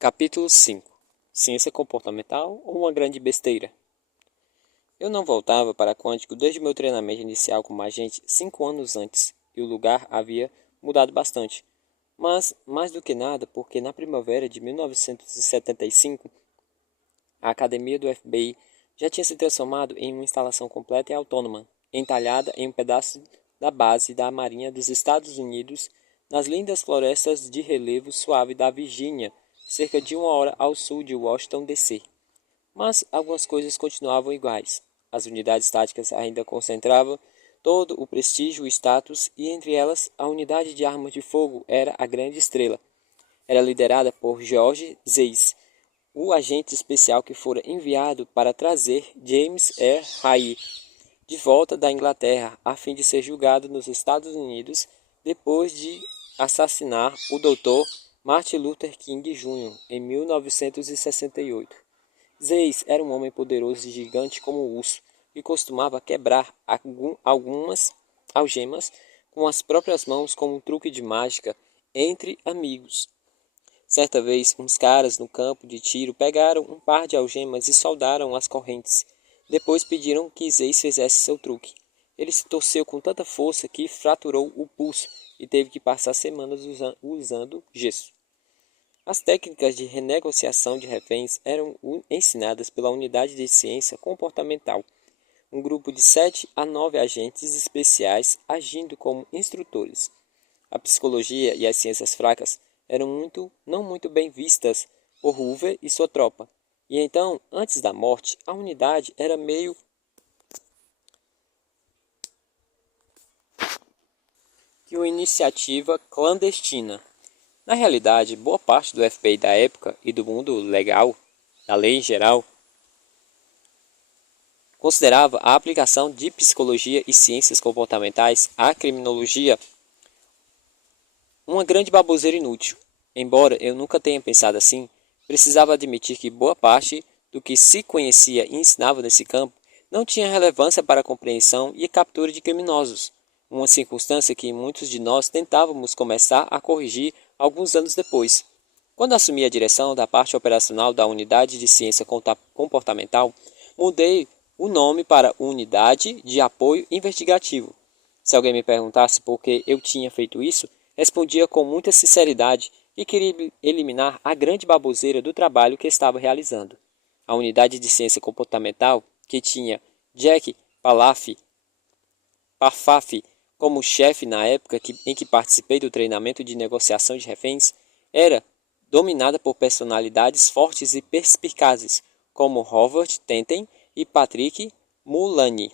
Capítulo 5. Ciência comportamental ou uma grande besteira? Eu não voltava para Quântico desde meu treinamento inicial como agente 5 anos antes, e o lugar havia mudado bastante. Mas, mais do que nada, porque na primavera de 1975, a academia do FBI já tinha se transformado em uma instalação completa e autônoma, entalhada em um pedaço da base da Marinha dos Estados Unidos, nas lindas florestas de relevo suave da Virgínia, cerca de 1 hora ao sul de Washington, D.C. Mas algumas coisas continuavam iguais. As unidades táticas ainda concentravam todo o prestígio e status, e entre elas a unidade de armas de fogo era a grande estrela. Era liderada por George Zeiss, o agente especial que fora enviado para trazer James E. Hay de volta da Inglaterra a fim de ser julgado nos Estados Unidos depois de assassinar o Dr. Martin Luther King Jr. em 1968. Zeiss era um homem poderoso e gigante como um urso e costumava quebrar algumas algemas com as próprias mãos como um truque de mágica entre amigos. Certa vez, uns caras no campo de tiro pegaram um par de algemas e soldaram as correntes. Depois pediram que Zeiss fizesse seu truque. Ele se torceu com tanta força que fraturou o pulso e teve que passar semanas usando gesso. As técnicas de renegociação de reféns eram ensinadas pela Unidade de Ciência Comportamental, um grupo de 7 a 9 agentes especiais agindo como instrutores. A psicologia e as ciências fracas eram não muito bem vistas por Hoover e sua tropa. E então, antes da morte, a unidade era meio que uma iniciativa clandestina. Na realidade, boa parte do FBI da época e do mundo legal, da lei em geral, considerava a aplicação de psicologia e ciências comportamentais à criminologia uma grande baboseira inútil. Embora eu nunca tenha pensado assim, precisava admitir que boa parte do que se conhecia e ensinava nesse campo não tinha relevância para a compreensão e captura de criminosos, uma circunstância que muitos de nós tentávamos começar a corrigir alguns anos depois. Quando assumi a direção da parte operacional da Unidade de Ciência Comportamental, mudei o nome para Unidade de Apoio Investigativo. Se alguém me perguntasse por que eu tinha feito isso, respondia com muita sinceridade que queria eliminar a grande baboseira do trabalho que estava realizando. A Unidade de Ciência Comportamental, que tinha Jack Pafaf como chefe na época em que participei do treinamento de negociação de reféns, era dominada por personalidades fortes e perspicazes, como Howard Tenten e Patrick Mullaney.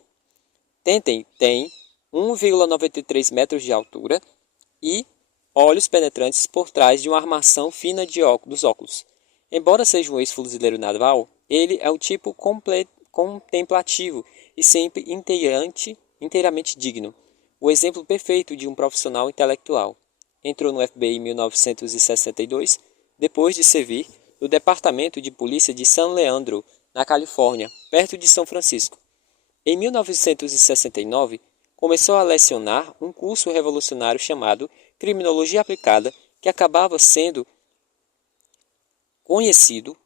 Tenten tem 1,93 metros de altura e olhos penetrantes por trás de uma armação fina dos óculos. Embora seja um ex-fuzileiro naval, ele é um tipo contemplativo e sempre inteiramente digno. O exemplo perfeito de um profissional intelectual. Entrou no FBI em 1962, depois de servir no Departamento de Polícia de San Leandro, na Califórnia, perto de São Francisco. Em 1969, começou a lecionar um curso revolucionário chamado Criminologia Aplicada, que acabou sendo conhecido,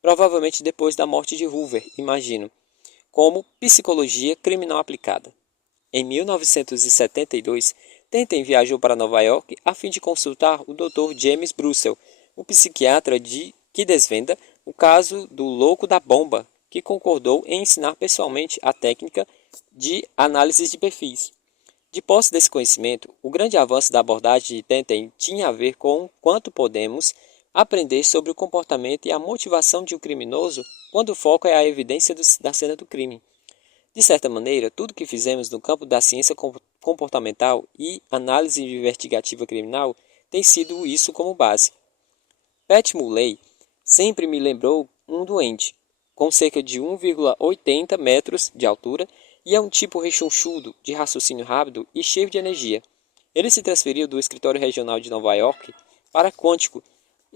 provavelmente depois da morte de Hoover, imagino, como Psicologia Criminal Aplicada. Em 1972, Tenten viajou para Nova York a fim de consultar o Dr. James Brussel, um psiquiatra que desvenda o caso do louco da bomba, que concordou em ensinar pessoalmente a técnica de análise de perfis. De posse desse conhecimento, o grande avanço da abordagem de Tenten tinha a ver com quanto podemos aprender sobre o comportamento e a motivação de um criminoso quando o foco é a evidência da cena do crime. De certa maneira, tudo que fizemos no campo da ciência comportamental e análise investigativa criminal tem sido isso como base. Pat Muley sempre me lembrou um doente, com cerca de 1,80 metros de altura, e é um tipo rechonchudo, de raciocínio rápido e cheio de energia. Ele se transferiu do escritório regional de Nova York para Quântico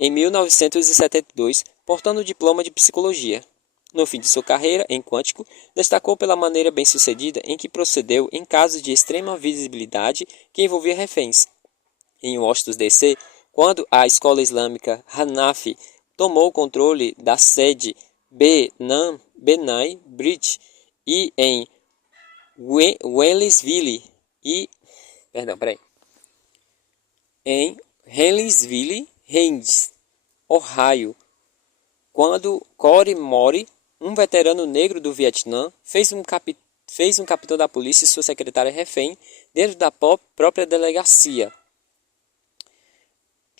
em 1972, portando o diploma de psicologia. No fim de sua carreira em Quântico, destacou pela maneira bem-sucedida em que procedeu em casos de extrema visibilidade que envolvia reféns. Em Washington, D.C., quando a escola islâmica Hanafi tomou o controle da sede Benai Bridge e em Wellsville em Hayes, Ohio, quando Cory Mori, um veterano negro do Vietnã, fez um capitão da polícia e sua secretária refém dentro da própria delegacia.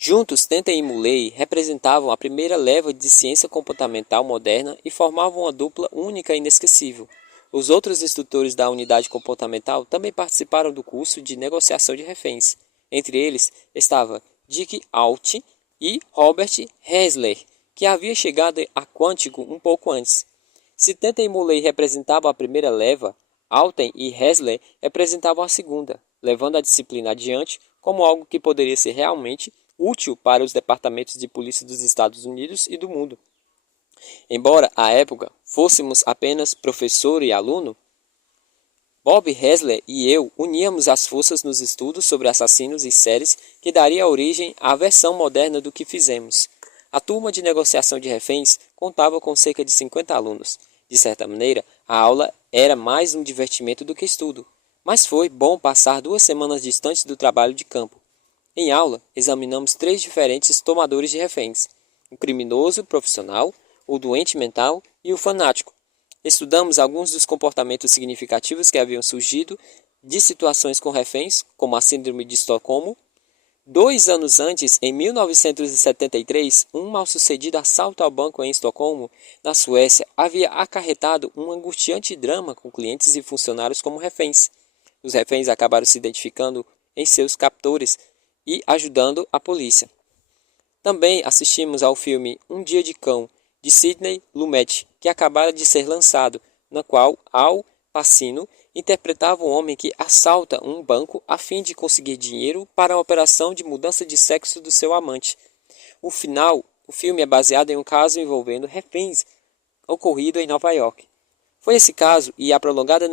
Juntos, Tenten e Muley representavam a primeira leva de ciência comportamental moderna e formavam uma dupla única e inesquecível. Os outros instrutores da unidade comportamental também participaram do curso de negociação de reféns. Entre eles estava Dick Alt e Robert Hessler, que havia chegado a Quantico um pouco antes. Se Tenten e Muley representavam a primeira leva, Alten e Hessler representavam a segunda, levando a disciplina adiante como algo que poderia ser realmente útil para os departamentos de polícia dos Estados Unidos e do mundo. Embora, à época, fôssemos apenas professor e aluno, Bob Hessler e eu uníamos as forças nos estudos sobre assassinos e séries que daria origem à versão moderna do que fizemos. A turma de negociação de reféns contava com cerca de 50 alunos. De certa maneira, a aula era mais um divertimento do que estudo, mas foi bom passar 2 semanas distantes do trabalho de campo. Em aula, examinamos 3 diferentes tomadores de reféns: o criminoso profissional, o doente mental e o fanático. Estudamos alguns dos comportamentos significativos que haviam surgido de situações com reféns, como a síndrome de Estocolmo. 2 anos antes, em 1973, um mal-sucedido assalto ao banco em Estocolmo, na Suécia, havia acarretado um angustiante drama com clientes e funcionários como reféns. Os reféns acabaram se identificando em seus captores e ajudando a polícia. Também assistimos ao filme Um Dia de Cão, de Sidney Lumet, que acabara de ser lançado, na qual Al Pacino interpretava um homem que assalta um banco a fim de conseguir dinheiro para a operação de mudança de sexo do seu amante. O filme é baseado em um caso envolvendo reféns ocorrido em Nova York. Foi esse caso e a prolongada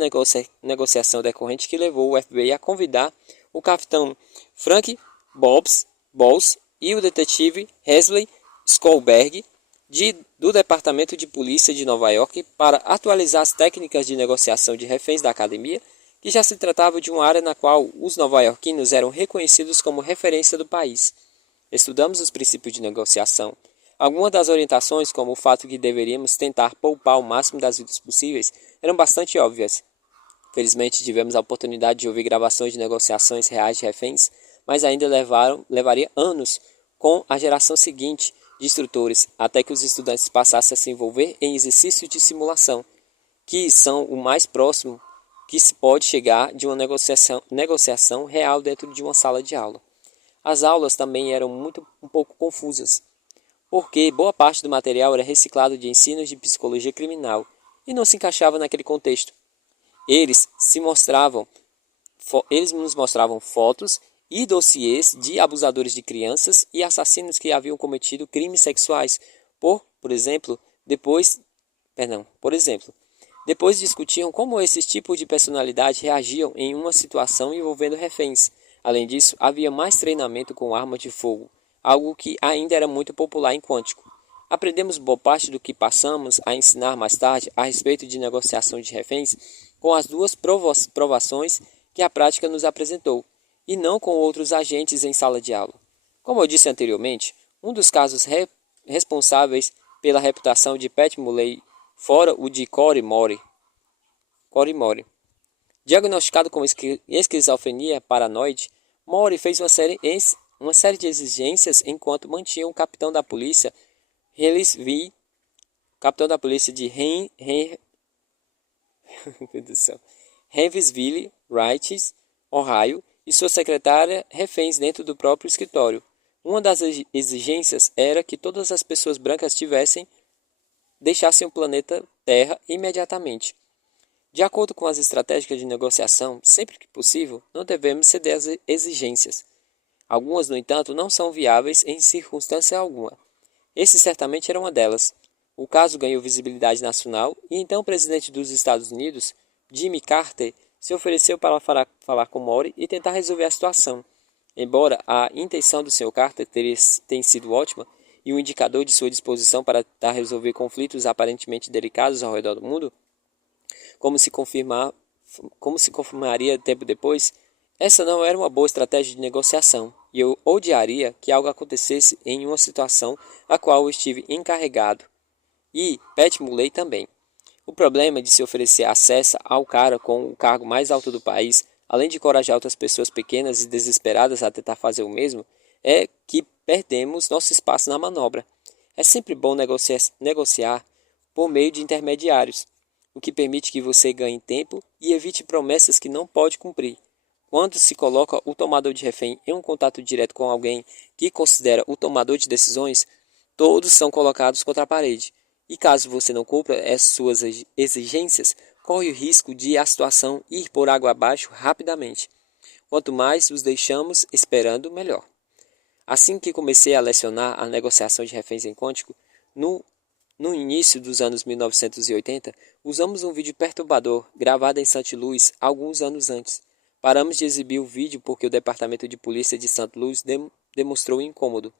negociação decorrente que levou o FBI a convidar o capitão Frank Bowles e o detetive Wesley Skolberg do Departamento de Polícia de Nova York para atualizar as técnicas de negociação de reféns da academia, que já se tratava de uma área na qual os nova-iorquinos eram reconhecidos como referência do país. Estudamos os princípios de negociação. Algumas das orientações, como o fato que deveríamos tentar poupar o máximo das vidas possíveis, eram bastante óbvias. Felizmente tivemos a oportunidade de ouvir gravações de negociações reais de reféns, mas ainda levaria anos com a geração seguinte de instrutores, até que os estudantes passassem a se envolver em exercícios de simulação, que são o mais próximo que se pode chegar de uma negociação real dentro de uma sala de aula. As aulas também eram um pouco confusas, porque boa parte do material era reciclado de ensinos de psicologia criminal e não se encaixava naquele contexto. Eles nos mostravam fotos e dossiês de abusadores de crianças e assassinos que haviam cometido crimes sexuais. Por exemplo, depois discutiam como esses tipos de personalidade reagiam em uma situação envolvendo reféns. Além disso, havia mais treinamento com armas de fogo, algo que ainda era muito popular em Quantico. Aprendemos boa parte do que passamos a ensinar mais tarde a respeito de negociação de reféns com as 2 provações que a prática nos apresentou, e não com outros agentes em sala de aula. Como eu disse anteriormente, um dos casos responsáveis pela reputação de Pat Muley fora o de Cory Mori. Diagnosticado com esquizofrenia paranoide, Mori fez uma série de exigências enquanto mantinha o capitão da polícia de Hayesville, Wright, Ohio, e sua secretária reféns dentro do próprio escritório. Uma das exigências era que todas as pessoas brancas deixassem o planeta Terra imediatamente. De acordo com as estratégias de negociação, sempre que possível, não devemos ceder às exigências. Algumas, no entanto, não são viáveis em circunstância alguma. Esse certamente era uma delas. O caso ganhou visibilidade nacional e então o presidente dos Estados Unidos, Jimmy Carter, se ofereceu para falar com Mori e tentar resolver a situação. Embora a intenção do Sr. Carter tenha sido ótima e um indicador de sua disposição para tentar resolver conflitos aparentemente delicados ao redor do mundo, como se confirmaria tempo depois, essa não era uma boa estratégia de negociação, e eu odiaria que algo acontecesse em uma situação a qual eu estive encarregado. E Pat Muley também. O problema de se oferecer acesso ao cara com o cargo mais alto do país, além de encorajar outras pessoas pequenas e desesperadas a tentar fazer o mesmo, é que perdemos nosso espaço na manobra. É sempre bom negociar por meio de intermediários, o que permite que você ganhe tempo e evite promessas que não pode cumprir. Quando se coloca o tomador de refém em um contato direto com alguém que considera o tomador de decisões, todos são colocados contra a parede. E caso você não cumpra as suas exigências, corre o risco de a situação ir por água abaixo rapidamente. Quanto mais os deixamos esperando, melhor. Assim que comecei a lecionar a negociação de reféns em Quântico, no início dos anos 1980, usamos um vídeo perturbador gravado em St. Louis alguns anos antes. Paramos de exibir o vídeo porque o Departamento de Polícia de St. Louis demonstrou incômodo.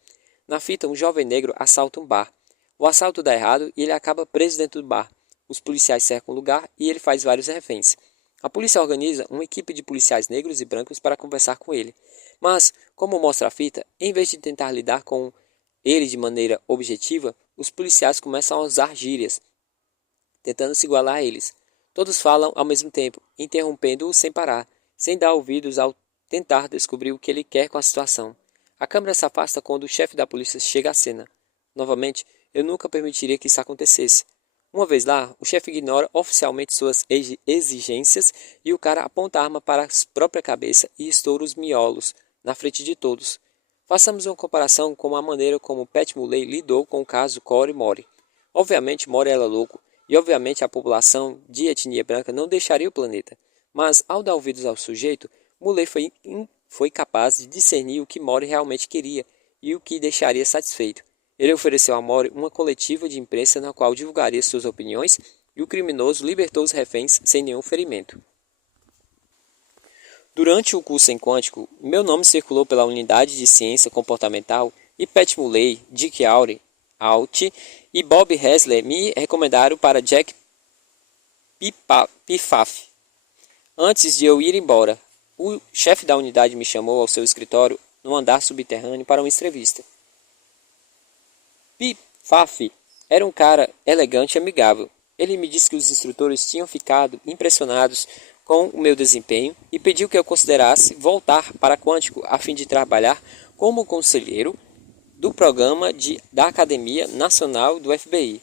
Na fita, um jovem negro assalta um bar. O assalto dá errado e ele acaba preso dentro do bar. Os policiais cercam o lugar e ele faz vários reféns. A polícia organiza uma equipe de policiais negros e brancos para conversar com ele. Mas, como mostra a fita, em vez de tentar lidar com ele de maneira objetiva, os policiais começam a usar gírias, tentando se igualar a eles. Todos falam ao mesmo tempo, interrompendo-o sem parar, sem dar ouvidos ao tentar descobrir o que ele quer com a situação. A câmera se afasta quando o chefe da polícia chega à cena. Novamente, eu nunca permitiria que isso acontecesse. Uma vez lá, o chefe ignora oficialmente suas exigências e o cara aponta a arma para a própria cabeça e estoura os miolos na frente de todos. Façamos uma comparação com a maneira como Pat Muley lidou com o caso Corey Mori. Obviamente, Mori era louco, e obviamente a população de etnia branca não deixaria o planeta. Mas, ao dar ouvidos ao sujeito, Muley foi capaz de discernir o que Mori realmente queria e o que deixaria satisfeito. Ele ofereceu a Mori uma coletiva de imprensa na qual divulgaria suas opiniões e o criminoso libertou os reféns sem nenhum ferimento. Durante o curso em Quântico, meu nome circulou pela unidade de ciência comportamental e Pat Muley, Dick Alt e Bob Hessler me recomendaram para Jack Pifaf. Antes de eu ir embora, o chefe da unidade me chamou ao seu escritório no andar subterrâneo para uma entrevista. Pifaf era um cara elegante e amigável. Ele me disse que os instrutores tinham ficado impressionados com o meu desempenho e pediu que eu considerasse voltar para Quântico a fim de trabalhar como conselheiro do programa da Academia Nacional do FBI.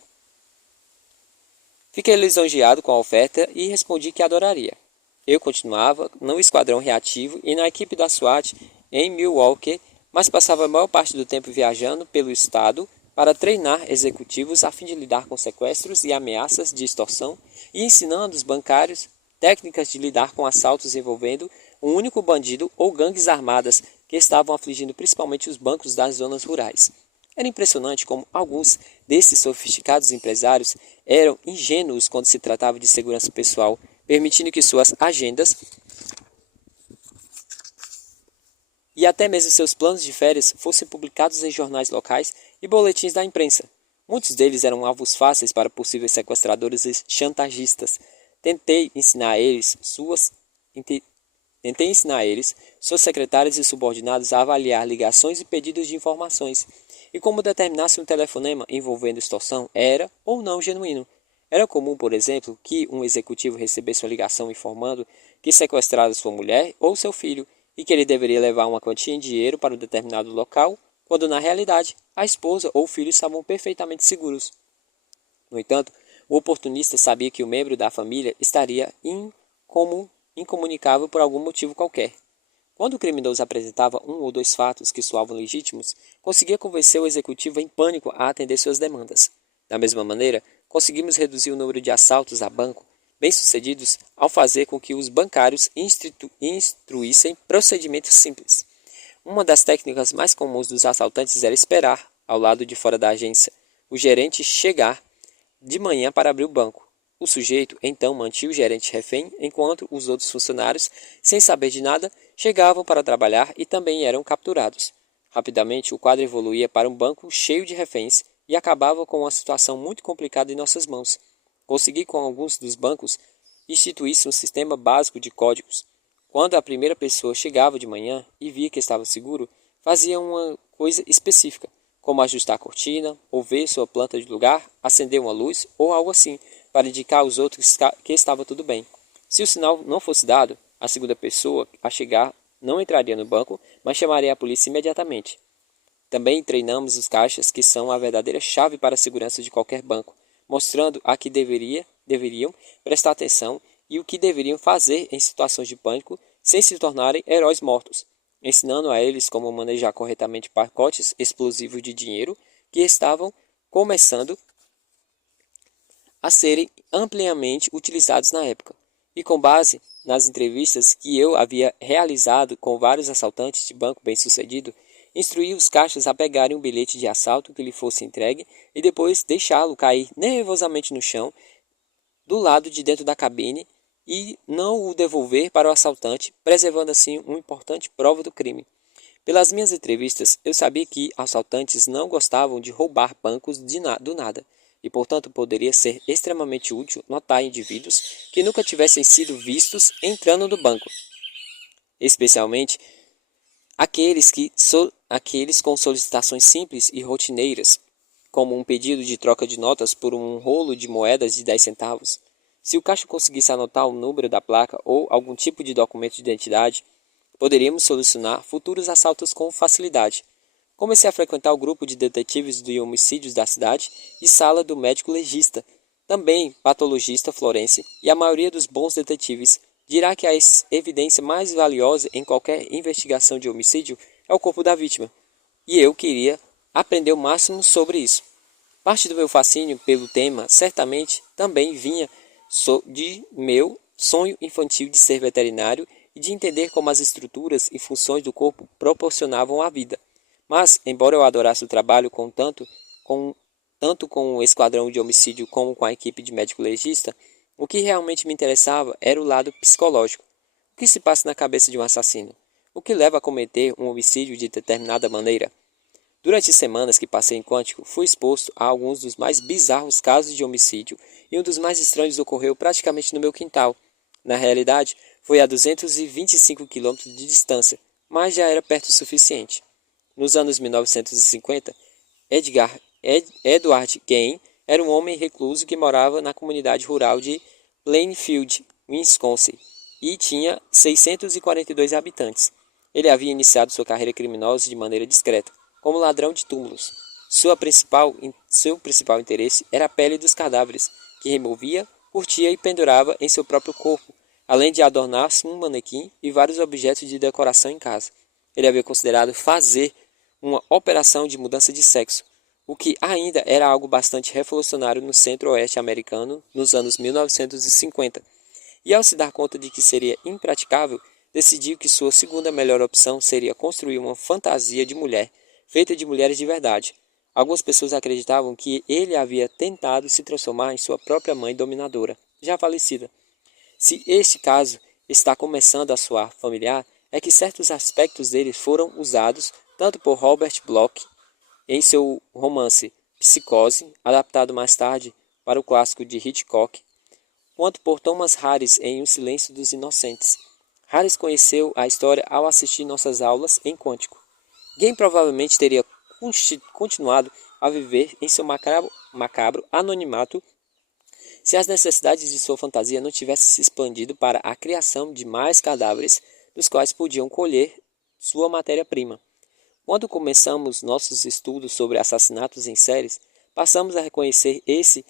Fiquei lisonjeado com a oferta e respondi que adoraria. Eu continuava no esquadrão reativo e na equipe da SWAT em Milwaukee, mas passava a maior parte do tempo viajando pelo estado para treinar executivos a fim de lidar com sequestros e ameaças de extorsão e ensinando os bancários técnicas de lidar com assaltos envolvendo um único bandido ou gangues armadas que estavam afligindo principalmente os bancos das zonas rurais. Era impressionante como alguns desses sofisticados empresários eram ingênuos quando se tratava de segurança pessoal, permitindo que suas agendas e até mesmo seus planos de férias fossem publicados em jornais locais e boletins da imprensa. Muitos deles eram alvos fáceis para possíveis sequestradores e chantagistas. Tentei ensinar a eles, suas secretárias e subordinados a avaliar ligações e pedidos de informações, e como determinar se um telefonema envolvendo extorsão era ou não genuíno. Era comum, por exemplo, que um executivo recebesse uma ligação informando que sequestrara sua mulher ou seu filho, e que ele deveria levar uma quantia em dinheiro para um determinado local, quando na realidade a esposa ou o filho estavam perfeitamente seguros. No entanto, o oportunista sabia que o membro da família estaria incomunicável por algum motivo qualquer. Quando o criminoso apresentava um ou dois fatos que soavam legítimos, conseguia convencer o executivo em pânico a atender suas demandas. Da mesma maneira, conseguimos reduzir o número de assaltos a banco bem-sucedidos ao fazer com que os bancários instruíssem procedimentos simples. Uma das técnicas mais comuns dos assaltantes era esperar, ao lado de fora da agência, o gerente chegar de manhã para abrir o banco. O sujeito então mantinha o gerente refém, enquanto os outros funcionários, sem saber de nada, chegavam para trabalhar e também eram capturados. Rapidamente, o quadro evoluía para um banco cheio de reféns e acabava com uma situação muito complicada em nossas mãos. Consegui com alguns dos bancos instituísse um sistema básico de códigos. Quando a primeira pessoa chegava de manhã e via que estava seguro, fazia uma coisa específica, como ajustar a cortina, ou ver sua planta de lugar, acender uma luz ou algo assim, para indicar aos outros que estava tudo bem. Se o sinal não fosse dado, a segunda pessoa a chegar não entraria no banco, mas chamaria a polícia imediatamente. Também treinamos os caixas, que são a verdadeira chave para a segurança de qualquer banco, mostrando a que deveriam prestar atenção e o que deveriam fazer em situações de pânico sem se tornarem heróis mortos, ensinando a eles como manejar corretamente pacotes explosivos de dinheiro que estavam começando a serem ampliamente utilizados na época. E com base nas entrevistas que eu havia realizado com vários assaltantes de banco bem-sucedido, instruí os caixas a pegarem um bilhete de assalto que lhe fosse entregue e depois deixá-lo cair nervosamente no chão, do lado de dentro da cabine, e não o devolver para o assaltante, preservando assim uma importante prova do crime. Pelas minhas entrevistas, eu sabia que assaltantes não gostavam de roubar bancos do nada, e portanto poderia ser extremamente útil notar indivíduos que nunca tivessem sido vistos entrando no banco, especialmente aqueles com solicitações simples e rotineiras, como um pedido de troca de notas por um rolo de moedas de 10 centavos. Se o caixa conseguisse anotar o número da placa ou algum tipo de documento de identidade, poderíamos solucionar futuros assaltos com facilidade. Comecei a frequentar o grupo de detetives de homicídios da cidade e sala do médico legista, também patologista forense, e a maioria dos bons detetives dirá que a evidência mais valiosa em qualquer investigação de homicídio é o corpo da vítima. E eu queria aprender o máximo sobre isso. Parte do meu fascínio pelo tema certamente também vinha de meu sonho infantil de ser veterinário e de entender como as estruturas e funções do corpo proporcionavam a vida. Mas, embora eu adorasse o trabalho tanto com o esquadrão de homicídio como com a equipe de médico legista, o que realmente me interessava era o lado psicológico. O que se passa na cabeça de um assassino? O que leva a cometer um homicídio de determinada maneira? Durante semanas que passei em Quântico, fui exposto a alguns dos mais bizarros casos de homicídio e um dos mais estranhos ocorreu praticamente no meu quintal. Na realidade, foi a 225 quilômetros de distância, mas já era perto o suficiente. Nos anos 1950, Edward Gain era um homem recluso que morava na comunidade rural de Plainfield, Wisconsin, e tinha 642 habitantes. Ele havia iniciado sua carreira criminosa de maneira discreta, como ladrão de túmulos. Seu principal interesse era a pele dos cadáveres, que removia, curtia e pendurava em seu próprio corpo, além de adornar um manequim e vários objetos de decoração em casa. Ele havia considerado fazer uma operação de mudança de sexo, o que ainda era algo bastante revolucionário no centro-oeste americano nos anos 1950. E ao se dar conta de que seria impraticável, decidiu que sua segunda melhor opção seria construir uma fantasia de mulher, feita de mulheres de verdade. Algumas pessoas acreditavam que ele havia tentado se transformar em sua própria mãe dominadora, já falecida. Se este caso está começando a soar familiar, é que certos aspectos dele foram usados tanto por Robert Bloch em seu romance Psicose, adaptado mais tarde para o clássico de Hitchcock, quanto por Thomas Harris em O Silêncio dos Inocentes. Harris conheceu a história ao assistir nossas aulas em Quântico. Gain provavelmente teria continuado a viver em seu macabro anonimato se as necessidades de sua fantasia não tivessem se expandido para a criação de mais cadáveres dos quais podiam colher sua matéria-prima. Quando começamos nossos estudos sobre assassinatos em séries, passamos a reconhecer esse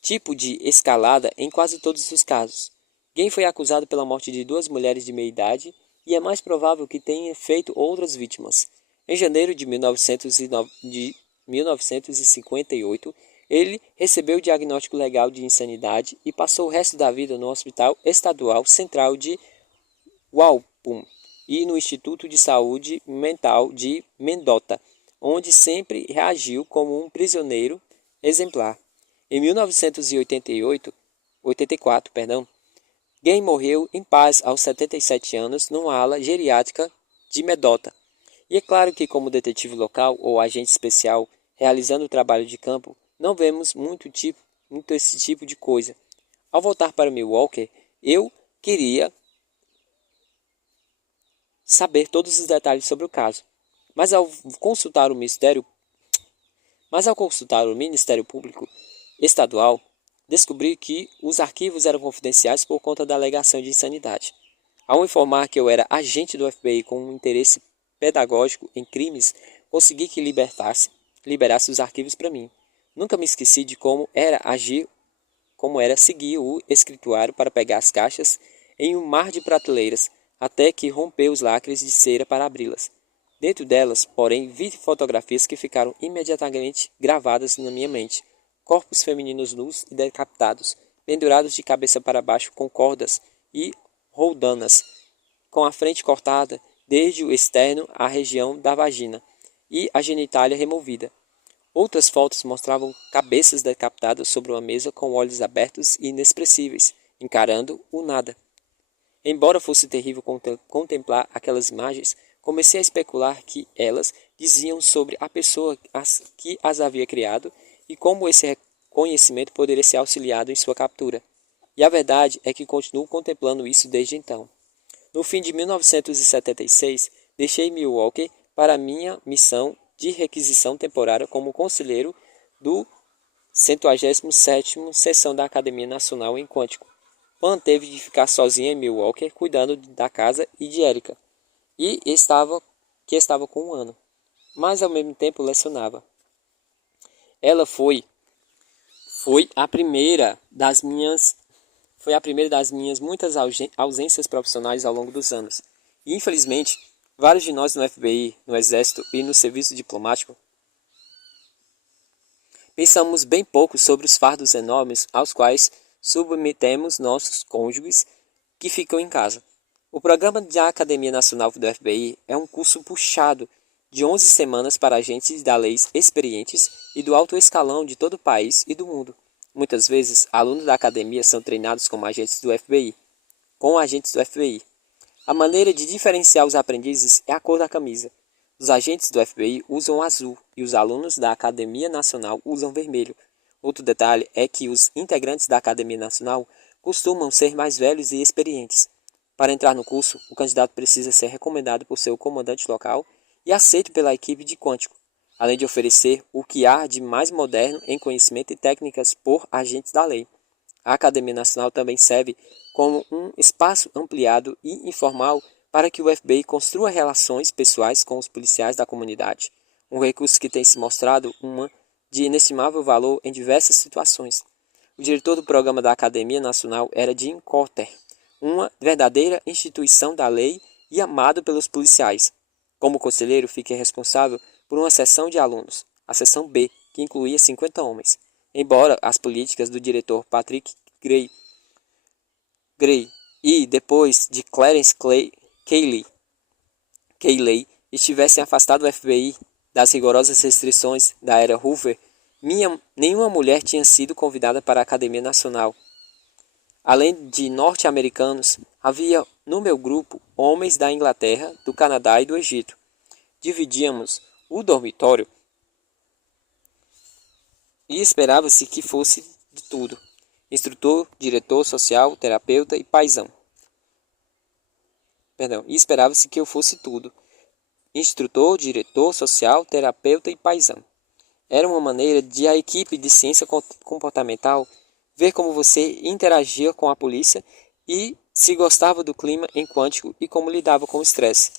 tipo de escalada em quase todos os casos. Gain foi acusado pela morte de duas mulheres de meia-idade e é mais provável que tenha feito outras vítimas. Em janeiro de 1958, ele recebeu o diagnóstico legal de insanidade e passou o resto da vida no Hospital Estadual Central de Walpum e no Instituto de Saúde Mental de Mendota, onde sempre reagiu como um prisioneiro exemplar. Em 1984, Gay morreu em paz aos 77 anos numa ala geriátrica de Medota. E é claro que, como detetive local ou agente especial realizando o trabalho de campo, não vemos muito esse tipo de coisa. Ao voltar para Milwaukee, eu queria saber todos os detalhes sobre o caso. Mas ao consultar o Ministério Público Estadual, descobri que os arquivos eram confidenciais por conta da alegação de insanidade. Ao informar que eu era agente do FBI com um interesse pedagógico em crimes, consegui que liberasse os arquivos para mim. Nunca me esqueci de como era seguir o escrituário para pegar as caixas em um mar de prateleiras, até que rompeu os lacres de cera para abri-las. Dentro delas, porém, vi fotografias que ficaram imediatamente gravadas na minha mente. Corpos femininos nus e decapitados, pendurados de cabeça para baixo com cordas e roldanas, com a frente cortada desde o externo à região da vagina e a genitália removida. Outras fotos mostravam cabeças decapitadas sobre uma mesa com olhos abertos e inexpressíveis, encarando o nada. Embora fosse terrível contemplar aquelas imagens, comecei a especular que elas diziam sobre a pessoa que as havia criado e como esse conhecimento poderia ser auxiliado em sua captura. E a verdade é que continuo contemplando isso desde então. No fim de 1976, deixei Milwaukee para minha missão de requisição temporária como conselheiro do 107ª Seção da Academia Nacional em Quântico. Pan teve de ficar sozinha em Milwaukee cuidando da casa e de Erika, que estava com 1 ano, mas ao mesmo tempo lecionava. Ela foi a primeira das minhas muitas ausências profissionais ao longo dos anos. E infelizmente, vários de nós no FBI, no Exército e no serviço diplomático pensamos bem pouco sobre os fardos enormes aos quais submetemos nossos cônjuges que ficam em casa. O programa da Academia Nacional do FBI é um curso puxado de 11 semanas para agentes da lei experientes e do alto escalão de todo o país e do mundo. Muitas vezes, alunos da academia são treinados como agentes do FBI, com agentes do FBI. A maneira de diferenciar os aprendizes é a cor da camisa. Os agentes do FBI usam azul e os alunos da Academia Nacional usam vermelho. Outro detalhe é que os integrantes da Academia Nacional costumam ser mais velhos e experientes. Para entrar no curso, o candidato precisa ser recomendado por seu comandante local e aceito pela equipe de Quântico, além de oferecer o que há de mais moderno em conhecimento e técnicas por agentes da lei. A Academia Nacional também serve como um espaço ampliado e informal para que o FBI construa relações pessoais com os policiais da comunidade, um recurso que tem se mostrado de inestimável valor em diversas situações. O diretor do programa da Academia Nacional era Jim Cotter, uma verdadeira instituição da lei e amado pelos policiais. Como conselheiro, fiquei responsável por uma seção de alunos, a seção B, que incluía 50 homens. Embora as políticas do diretor Patrick Gray e depois de Clarence Cayley estivessem afastados do FBI das rigorosas restrições da era Hoover, nenhuma mulher tinha sido convidada para a Academia Nacional. Além de norte-americanos, havia no meu grupo homens da Inglaterra, do Canadá e do Egito. Dividíamos o dormitório e esperava-se que fosse de tudo: instrutor, diretor social, terapeuta e paizão. E esperava-se que eu fosse tudo: instrutor, diretor social, terapeuta e paizão. Era uma maneira de a equipe de ciência comportamental ver como você interagia com a polícia e se gostava do clima em Quântico e como lidava com o estresse.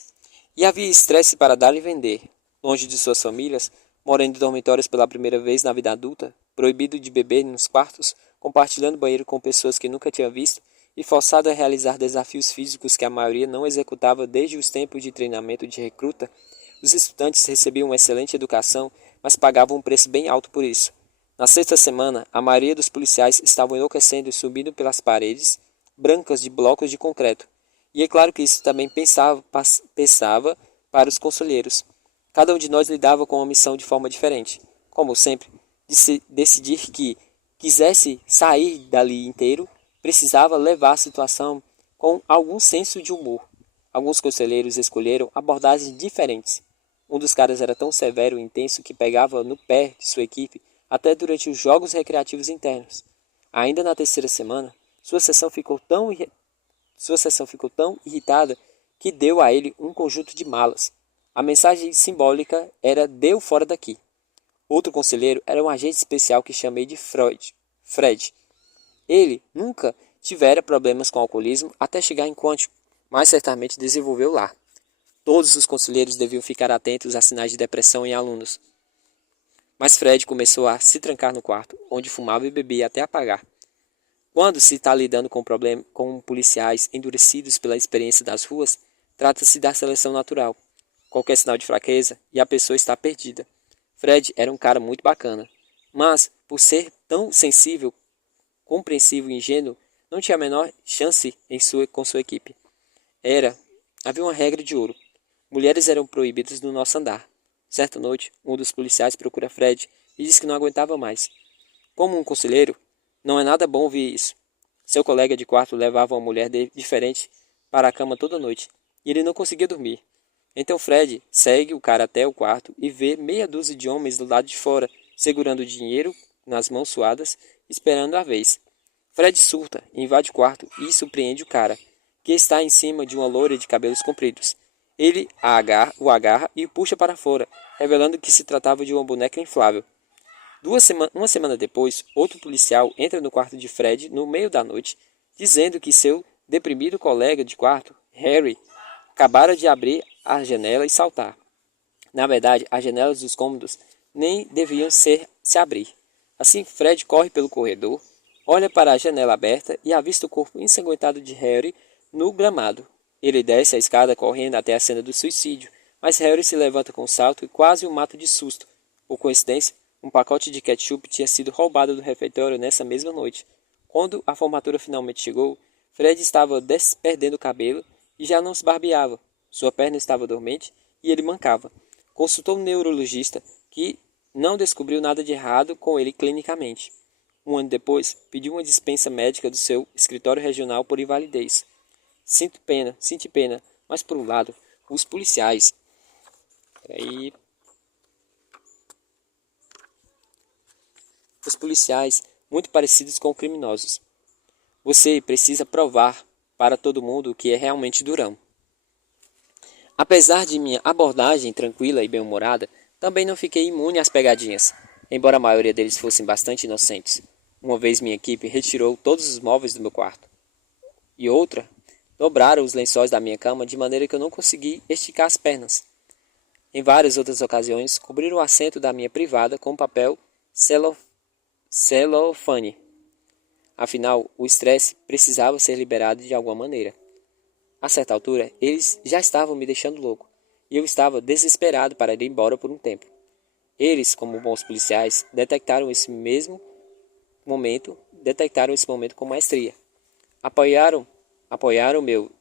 E havia estresse para dar e vender. Longe de suas famílias, morando em dormitórios pela primeira vez na vida adulta, proibido de beber nos quartos, compartilhando banheiro com pessoas que nunca tinha visto e forçado a realizar desafios físicos que a maioria não executava desde os tempos de treinamento de recruta, os estudantes recebiam uma excelente educação, mas pagavam um preço bem alto por isso. Na sexta semana, a maioria dos policiais estavam enlouquecendo e subindo pelas paredes brancas de blocos de concreto. E é claro que isso também pensava para os conselheiros. Cada um de nós lidava com uma missão de forma diferente. Como sempre, decidir que quisesse sair dali inteiro, precisava levar a situação com algum senso de humor. Alguns conselheiros escolheram abordagens diferentes. Um dos caras era tão severo e intenso que pegava no pé de sua equipe até durante os jogos recreativos internos. Ainda na terceira semana, sua sessão ficou tão irritada que deu a ele um conjunto de malas. A mensagem simbólica era "deu fora daqui". Outro conselheiro era um agente especial que chamei de Fred. Ele nunca tivera problemas com alcoolismo até chegar em Quantico, mas certamente desenvolveu lá. Todos os conselheiros deviam ficar atentos a sinais de depressão em alunos. Mas Fred começou a se trancar no quarto, onde fumava e bebia até apagar. Quando se está lidando com policiais endurecidos pela experiência das ruas, trata-se da seleção natural. Qualquer sinal de fraqueza e a pessoa está perdida. Fred era um cara muito bacana, mas, por ser tão sensível, compreensivo e ingênuo, não tinha a menor chance com sua equipe. Havia uma regra de ouro. Mulheres eram proibidas no nosso andar. Certa noite, um dos policiais procura Fred e diz que não aguentava mais. Como um conselheiro, não é nada bom ouvir isso. Seu colega de quarto levava uma mulher diferente para a cama toda noite, e ele não conseguia dormir. Então Fred segue o cara até o quarto e vê meia dúzia de homens do lado de fora, segurando o dinheiro nas mãos suadas, esperando a vez. Fred surta, invade o quarto e surpreende o cara, que está em cima de uma loira de cabelos compridos. Ele o agarra e o puxa para fora, revelando que se tratava de uma boneca inflável. Uma semana depois, outro policial entra no quarto de Fred no meio da noite, dizendo que seu deprimido colega de quarto, Harry, acabara de abrir a janela e saltar. Na verdade, as janelas dos cômodos nem deviam se abrir. Assim, Fred corre pelo corredor, olha para a janela aberta e avista o corpo ensanguentado de Harry no gramado. Ele desce a escada correndo até a cena do suicídio, mas Harry se levanta com um salto e quase o mata de susto. Por coincidência, um pacote de ketchup tinha sido roubado do refeitório nessa mesma noite. Quando a formatura finalmente chegou, Fred estava perdendo o cabelo e já não se barbeava. Sua perna estava dormente e ele mancava. Consultou um neurologista que não descobriu nada de errado com ele clinicamente. Um ano depois, pediu uma dispensa médica do seu escritório regional por invalidez. Senti pena, mas por um lado, os policiais... Os policiais, muito parecidos com criminosos. Você precisa provar para todo mundo que é realmente durão. Apesar de minha abordagem tranquila e bem-humorada, também não fiquei imune às pegadinhas, embora a maioria deles fossem bastante inocentes. Uma vez minha equipe retirou todos os móveis do meu quarto. E outra, dobraram os lençóis da minha cama de maneira que eu não consegui esticar as pernas. Em várias outras ocasiões, cobriram o assento da minha privada com papel celofane. Afinal, o estresse precisava ser liberado de alguma maneira. A certa altura, eles já estavam me deixando louco, e eu estava desesperado para ir embora por um tempo. Eles, como bons policiais, detectaram esse momento com maestria. Apoiaram meu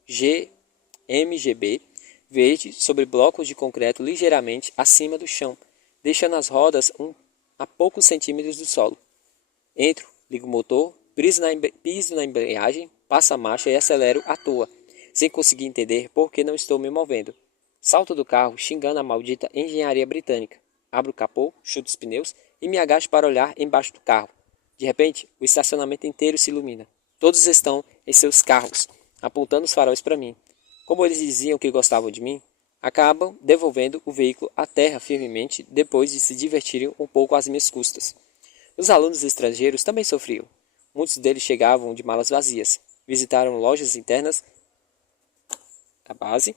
MGB verde sobre blocos de concreto ligeiramente acima do chão, deixando as rodas a poucos centímetros do solo. Entro, ligo o motor, piso na embreagem, passo a marcha e acelero à toa, sem conseguir entender por que não estou me movendo. Salto do carro, xingando a maldita engenharia britânica. Abro o capô, chuto os pneus e me agacho para olhar embaixo do carro. De repente, o estacionamento inteiro se ilumina. Todos estão em seus carros, apontando os faróis para mim. Como eles diziam que gostavam de mim, acabam devolvendo o veículo à terra firmemente depois de se divertirem um pouco às minhas custas. Os alunos estrangeiros também sofriam. Muitos deles chegavam de malas vazias, visitaram lojas internas da base,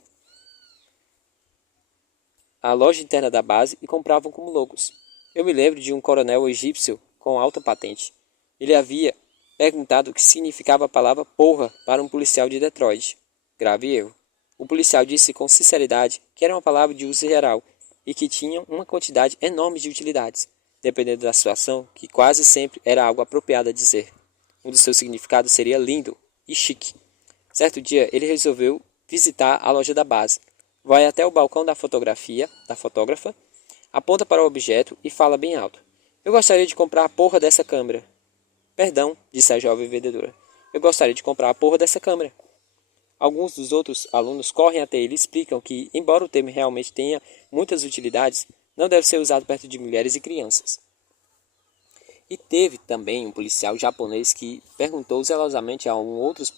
a loja interna da base e compravam como loucos. Eu me lembro de um coronel egípcio com alta patente. Ele havia perguntado o que significava a palavra porra para um policial de Detroit. Grave erro. O policial disse com sinceridade que era uma palavra de uso geral e que tinha uma quantidade enorme de utilidades, dependendo da situação, que quase sempre era algo apropriado a dizer. Um dos seus significados seria lindo e chique. Certo dia, ele resolveu visitar a loja da base. Vai até o balcão da fotógrafa, aponta para o objeto e fala bem alto. Eu gostaria de comprar a porra dessa câmera. Perdão, disse a jovem vendedora. Eu gostaria de comprar a porra dessa câmera. Alguns dos outros alunos correm até ele e explicam que, embora o termo realmente tenha muitas utilidades, não deve ser usado perto de mulheres e crianças. E teve também um policial japonês que perguntou zelosamente a outros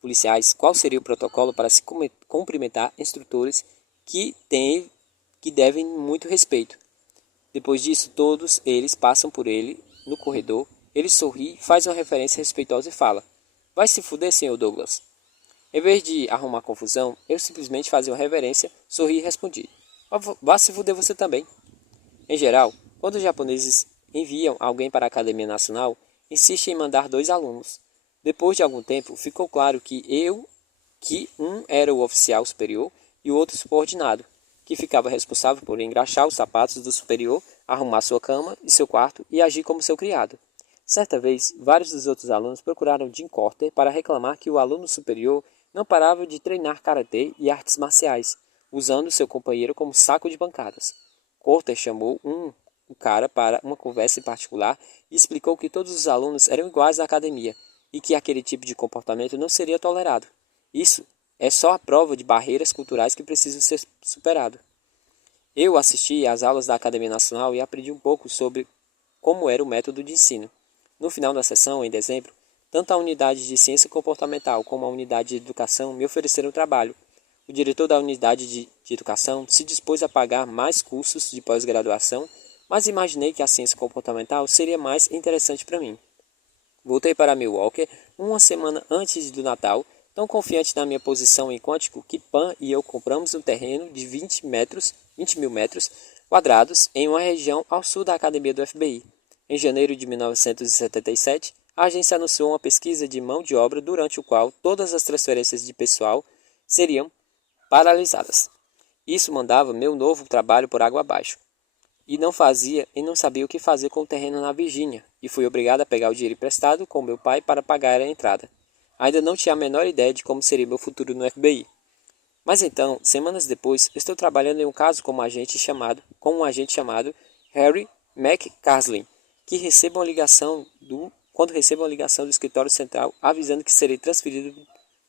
policiais qual seria o protocolo para se cumprimentar instrutores que devem muito respeito. Depois disso, todos eles passam por ele no corredor, ele sorri, faz uma referência respeitosa e fala: "Vai se fuder, senhor Douglas." Em vez de arrumar confusão, eu simplesmente fazia uma reverência, sorri e respondi: "Vá se fuder você também." Em geral, quando os japoneses enviam alguém para a Academia Nacional, insistem em mandar 2 alunos. Depois de algum tempo, ficou claro que um era o oficial superior e o outro subordinado, que ficava responsável por engraxar os sapatos do superior, arrumar sua cama e seu quarto e agir como seu criado. Certa vez, vários dos outros alunos procuraram Jim Corter para reclamar que o aluno superior não parava de treinar karatê e artes marciais, usando seu companheiro como saco de pancadas. Corter chamou o cara para uma conversa em particular e explicou que todos os alunos eram iguais na academia e que aquele tipo de comportamento não seria tolerado. Isso é só a prova de barreiras culturais que precisam ser superadas. Eu assisti às aulas da Academia Nacional e aprendi um pouco sobre como era o método de ensino. No final da sessão, em dezembro, tanto a unidade de ciência comportamental como a unidade de educação me ofereceram trabalho. O diretor da unidade de educação se dispôs a pagar mais cursos de pós-graduação, mas imaginei que a ciência comportamental seria mais interessante para mim. Voltei para Milwaukee uma semana antes do Natal, tão confiante na minha posição em quântico que Pan e eu compramos um terreno de 20 mil metros quadrados em uma região ao sul da academia do FBI. Em janeiro de 1977, a agência anunciou uma pesquisa de mão de obra durante o qual todas as transferências de pessoal seriam paralisadas. Isso mandava meu novo trabalho por água abaixo. E não sabia o que fazer com o terreno na Virgínia, e fui obrigado a pegar o dinheiro emprestado com meu pai para pagar a entrada. Ainda não tinha a menor ideia de como seria meu futuro no FBI. Mas então, semanas depois, estou trabalhando em um caso com um agente chamado Harry McCaslin, quando recebo uma ligação do escritório central avisando que serei transferido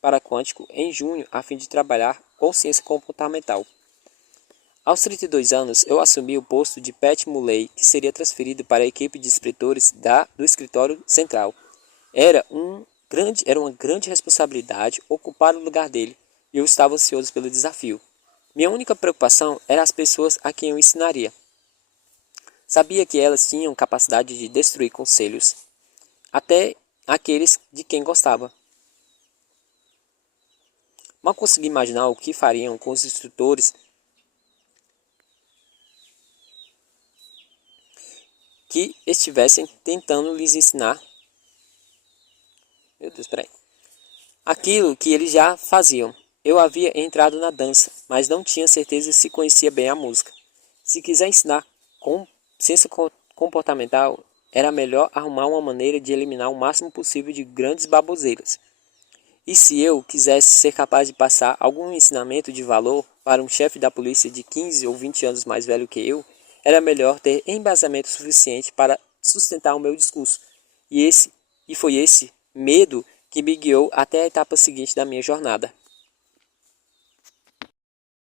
para Quântico em junho a fim de trabalhar com ciência comportamental. Aos 32 anos, eu assumi o posto de Pat Muley, que seria transferido para a equipe de escritores do escritório central. Era uma grande responsabilidade ocupar o lugar dele, e eu estava ansioso pelo desafio. Minha única preocupação era as pessoas a quem eu ensinaria. Sabia que elas tinham capacidade de destruir conselhos, até aqueles de quem gostava. Mal consegui imaginar o que fariam com os instrutores que estivessem tentando lhes ensinar aquilo que eles já faziam. Eu havia entrado na dança, mas não tinha certeza se conhecia bem a música. Se quiser ensinar com ciência comportamental, era melhor arrumar uma maneira de eliminar o máximo possível de grandes baboseiras. E se eu quisesse ser capaz de passar algum ensinamento de valor para um chefe da polícia de 15 ou 20 anos mais velho que eu, era melhor ter embasamento suficiente para sustentar o meu discurso. E foi esse medo que me guiou até a etapa seguinte da minha jornada.